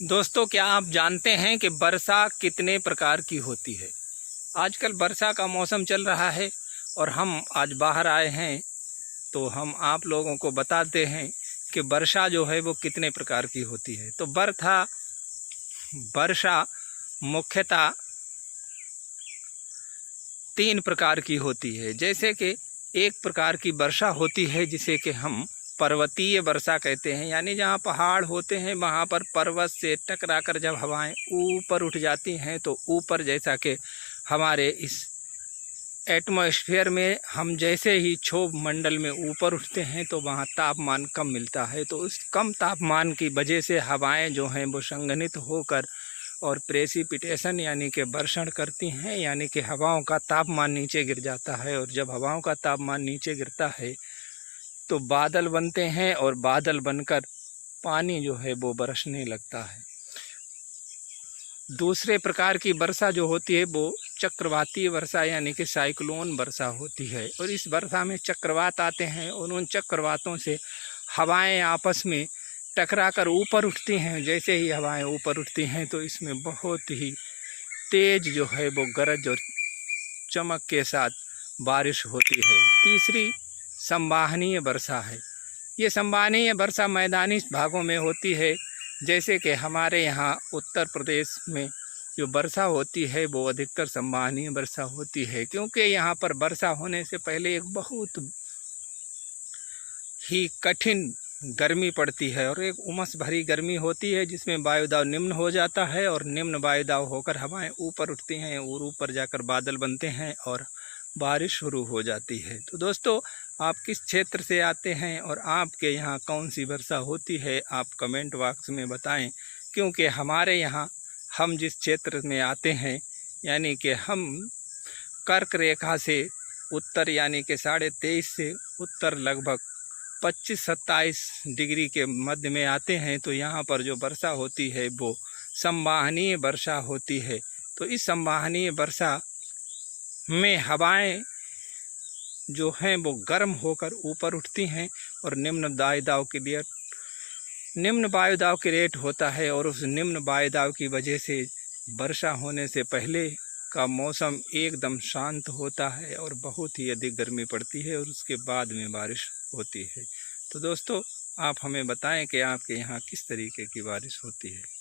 दोस्तों, क्या आप जानते हैं कि वर्षा कितने प्रकार की होती है। आजकल वर्षा का मौसम चल रहा है और हम आज बाहर आए हैं, तो हम आप लोगों को बताते हैं कि वर्षा जो है वो कितने प्रकार की होती है। तो वर्षा मुख्यतः 3 प्रकार की होती है। जैसे कि एक प्रकार की वर्षा होती है जिसे कि हम पर्वतीय वर्षा कहते हैं, यानी जहाँ पहाड़ होते हैं वहाँ पर पर्वत से टकराकर जब हवाएं ऊपर उठ जाती हैं, तो ऊपर जैसा कि हमारे इस एटमॉस्फेयर में हम जैसे ही क्षोभ मंडल में ऊपर उठते हैं तो वहाँ तापमान कम मिलता है। तो उस कम तापमान की वजह से हवाएं जो हैं वो संघनित होकर और प्रेसिपिटेशन यानी कि वर्षण करती हैं, यानी कि हवाओं का तापमान नीचे गिर जाता है। और जब हवाओं का तापमान नीचे गिरता है तो बादल बनते हैं और बादल बनकर पानी जो है वो बरसने लगता है। दूसरे प्रकार की वर्षा जो होती है वो चक्रवातीय वर्षा यानी कि साइक्लोन वर्षा होती है। और इस वर्षा में चक्रवात आते हैं और उन चक्रवातों से हवाएं आपस में टकराकर ऊपर उठती हैं। जैसे ही हवाएं ऊपर उठती हैं तो इसमें बहुत ही तेज जो है वो गरज और चमक के साथ बारिश होती है। तीसरी संवहनीय वर्षा है। ये संवहनीय वर्षा मैदानी भागों में होती है। जैसे कि हमारे यहाँ उत्तर प्रदेश में जो वर्षा होती है वो अधिकतर संवहनीय वर्षा होती है, क्योंकि यहाँ पर वर्षा होने से पहले एक बहुत ही कठिन गर्मी पड़ती है और एक उमस भरी गर्मी होती है, जिसमें वायुदाब निम्न हो जाता है और निम्न वायुदाब होकर हवाएं ऊपर उठती हैं और ऊपर जाकर बादल बनते हैं और बारिश शुरू हो जाती है। तो दोस्तों, आप किस क्षेत्र से आते हैं और आपके यहाँ कौन सी वर्षा होती है, आप कमेंट बॉक्स में बताएं। क्योंकि हमारे यहाँ हम जिस क्षेत्र में आते हैं, यानी कि हम कर्क रेखा से उत्तर यानी कि 23.5 से उत्तर लगभग 25-27 डिग्री के मध्य में आते हैं, तो यहाँ पर जो वर्षा होती है वो संवहनीय वर्षा होती है। तो इस संवहनीय वर्षा में हवाएं जो हैं वो गर्म होकर ऊपर उठती हैं और निम्न वायुदाब के रेट होता है। और उस निम्न वायुदाब की वजह से वर्षा होने से पहले का मौसम एकदम शांत होता है और बहुत ही अधिक गर्मी पड़ती है और उसके बाद में बारिश होती है। तो दोस्तों, आप हमें बताएं कि आपके यहाँ किस तरीके की बारिश होती है।